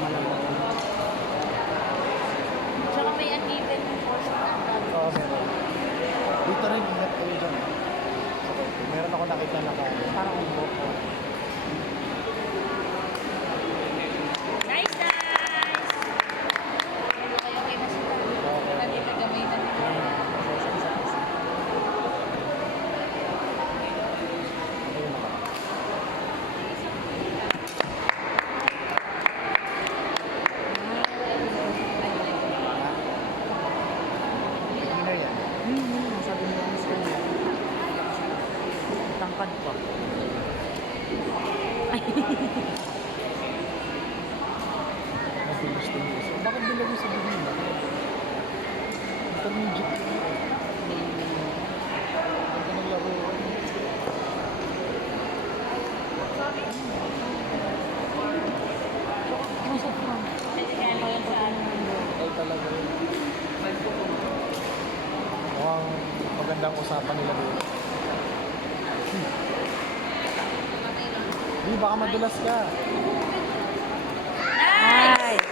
malamang. Tsaka may uneven portion ng body. Oo, meron. Dito rin, ingat kayo dyan. Meron ako nakita na Parang umbo ko. Nice, nice! Okay na sila. Hindi ka gamay na nila. beginner yan. Sabi nila mas kanya. Tangkad pa. Mabilis din yun. Bakit bilagay sa beginner? Intermediate yun. Ang naglaro. Masok pa. Ay talaga yun. Mukhang magandang usapan nila dito. Di, baka madulas ka. Nice!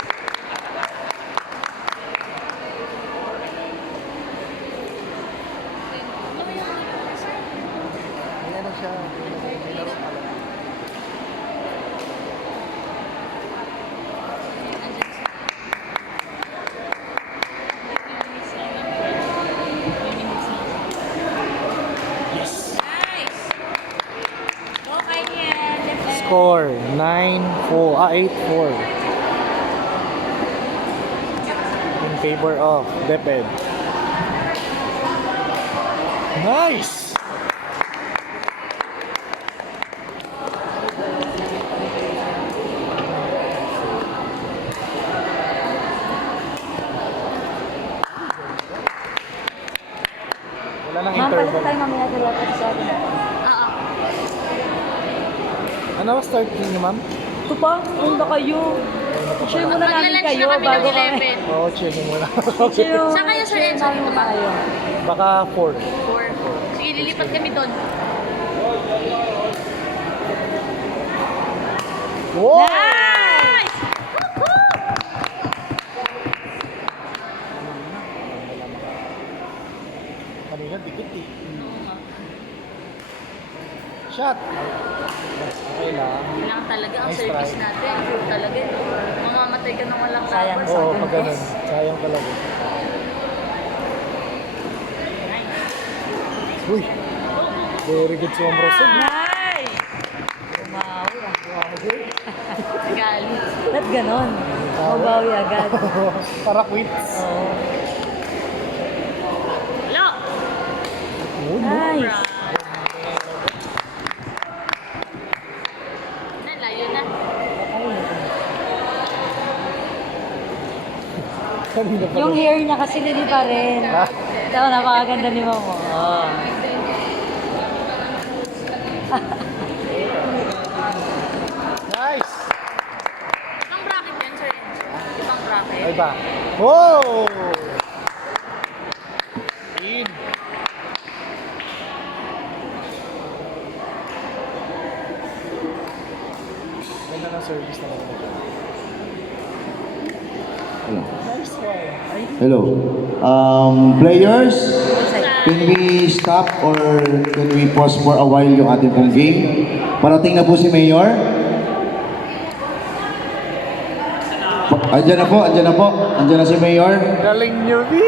May ano siya, may laro pa lang. Yes! Nice! Okay yan. Score 8-4 in favor of DepEd. Nice! Wala nang Ma'am, palit interval. tayo mamaya dala pa sa atin. Oo. Ano ang start niyo, ma'am? Ito pa, punta kayo. Share muna namin Magla-lunch kayo na kami ng bago kami. 11. Oo, checking muna. Share Saan kayo, Sir Enzo? namin muna kayo. Baka 4. 4. Sige, lilipat kami doon. Wow! Nice! Kanina, dikit eh. Shot! Okay lang. Kailangan talaga ang Nice service try. natin. Sure talaga. No? Mamamatay ka ng walang Sayang. tapos. Oo, Sayang, pag ganun. boss. Sayang talaga. Nice. Uy! Very good si Ma'am Roseg. Nice! Umawi ah. Galit. Ba't ganon? Mabawi agad. Para quits. Oo. Lock! Oh, no. Nice! Nalayo na. Kanina pa Yung lang. hair niya kasi hindi pa rin. Ha? Ito, napakaganda ni Mamo. Oh. Nice! Ibang bracket yan, Sir Enzo. Ibang bracket. Ay ba? Wow! In. Ganda ng service naman nito. Hello. Nice one. Hello. Players, can we stop or can we pause for a while yung ating pong game? Parating na po si Mayor. Andiyan na po, andiyan na po. Andiyan na si Mayor. Galing nyo, B!